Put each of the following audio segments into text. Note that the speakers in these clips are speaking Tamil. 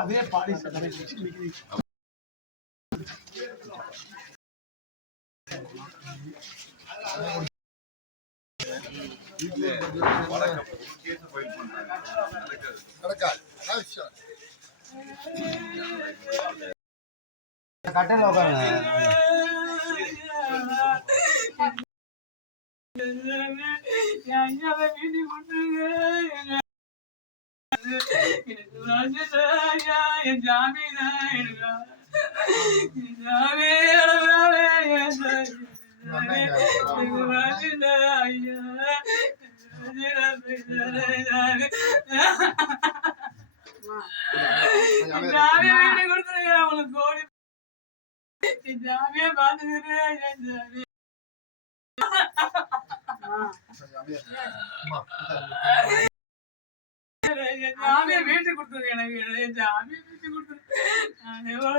அதே பாலிசி கட்டையில உட்காருங்க. ஜாமியா பாத்துக்கிறேன். ஜாமியா வீட்டு கொடுத்துரு, எனக்கு ஜாமியா வீட்டு கொடுத்துரு.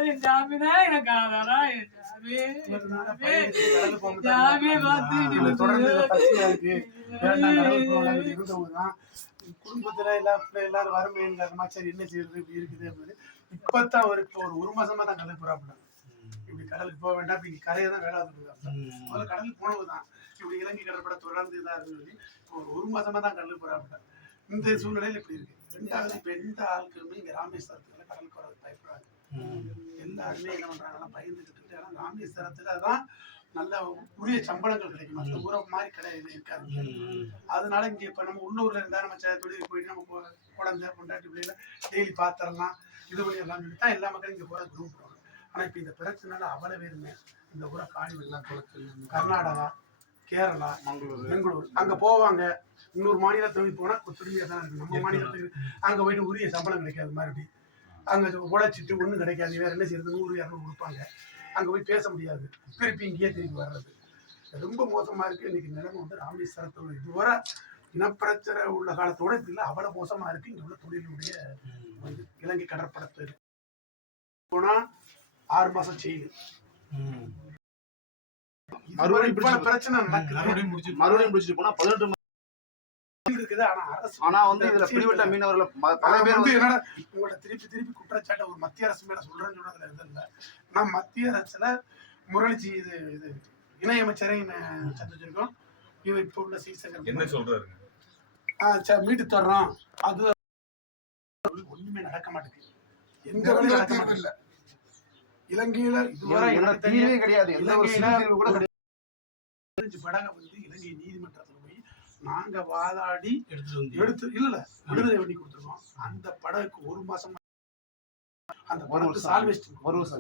என் ஜாமினா எனக்கு ஆதாரம். ஜாமியா பார்த்து குடும்பத்துல எல்லாரும் வறுமை இல்லாதமா சரி என்ன செய்யறது இப்படி இருக்குது அப்படின்னு இப்பதான் ஒரு மாசமா தான் கடலுக்கு போறாப்புல. இப்படி கடலுக்கு போக வேண்டாம், இப்படி கரையை தான் வேலை முதல்ல கடலுக்கு போனதுதான் இப்படி இலங்கை கடற்படை தொடர்ந்து இதா இருக்குன்னு சொல்லி ஒரு மாசமா தான் கடலுக்கு போறாப்புல. இந்த சூழ்நிலையில இப்படி இருக்கு. ரெண்டாவது இப்ப எந்த ஆட்களுமே இங்க ராமேஸ்வரத்துல கடலுக்கு வர்றது பயப்படுறாங்க. எல்லாருமே என்ன பண்றாங்கன்னா பயந்துகிட்டு இருக்கு. ஆனா ராமேஸ்வரத்துலதான் நல்ல உரிய சம்பளங்கள் கிடைக்கும். அந்த ஊரை மாதிரி கிடையாது இருக்காது. அதனால இங்க இப்ப நம்ம உள்ளூர்ல இருந்தா நம்ம தொழிலுக்கு போயிட்டு நம்ம குழந்தை பொண்டாட்டி பிள்ளைல டெய்லி பாத்திரலாம் இது பண்ணிடலாம் சொல்லிட்டு தான் எல்லா மக்களும் இங்க போற விரும்புறாங்க. ஆனா இப்ப இந்த பிரச்சனைனால அவ்வளவு பேருமே இந்த ஊரை காணி எல்லாம் கர்நாடகா, கேரளா, பெங்களூர் அங்க போவாங்க. இன்னொரு மாநிலத்துக்கு போனா திரும்பியா தான் இருக்கு. நம்ம மாநிலத்துக்கு அங்க போயிட்டு உரிய சம்பளம் கிடைக்காது. மறுபடியும் அங்க உழைச்சிட்டு ஒண்ணும் கிடைக்காது. வேற என்ன செய்யறது, 100-200 கொடுப்பாங்க. அங்க போய் பேச முடியாது. திருப்பி இங்கேயே திருப்பி வர்றது ரொம்ப மோசமா இருக்கு. இன்னைக்கு நிலைமை வந்து ராமேஸ்வரத்தோட இதுவரை இனப்பிரச்சனை உள்ள காலத்தோட இதுல அவ்வளவு மோசமா இருக்கு. இங்க உள்ள தொழிலுடைய இலங்கை கடற்படத்தை போனா 6 மாசம் செய்யுது. பிரச்சனை மறுபடியும் முடிச்சுட்டு போனா 18 இருக்குது. ஆனா வந்து இதுல பிடிபட்ட மீனவர்கள் பல பேர் வந்து உங்களோட திருப்பி குற்றச்சாட்டை ஒரு மத்திய அரசு மேல சொல்றேன்னு சொல்றதுல இது இல்லை. நான் மத்திய அரசுல முரளிஜி இது இணையமைச்சரையும் சந்திச்சிருக்கோம். இவர் இப்ப உள்ள சீசகர் என்ன சொல்றாரு, மீட்டு தர்றோம். அது ஒண்ணுமே நடக்க மாட்டேங்குது. எங்க வேலையும் நடக்க மாட்டேங்குது. இலங்கையில இதுவரை தீர்வே கிடையாது. படகை வந்து இலங்கை நீதிமன்றத்துல போய் நாங்க வாதாடி எடுத்து இல்ல விடுதலை பண்ணி கொடுத்துருக்கோம். அந்த படகுக்கு 1 மாசம் அந்த படகு சால்வேஸ்ட் 1 வருஷம்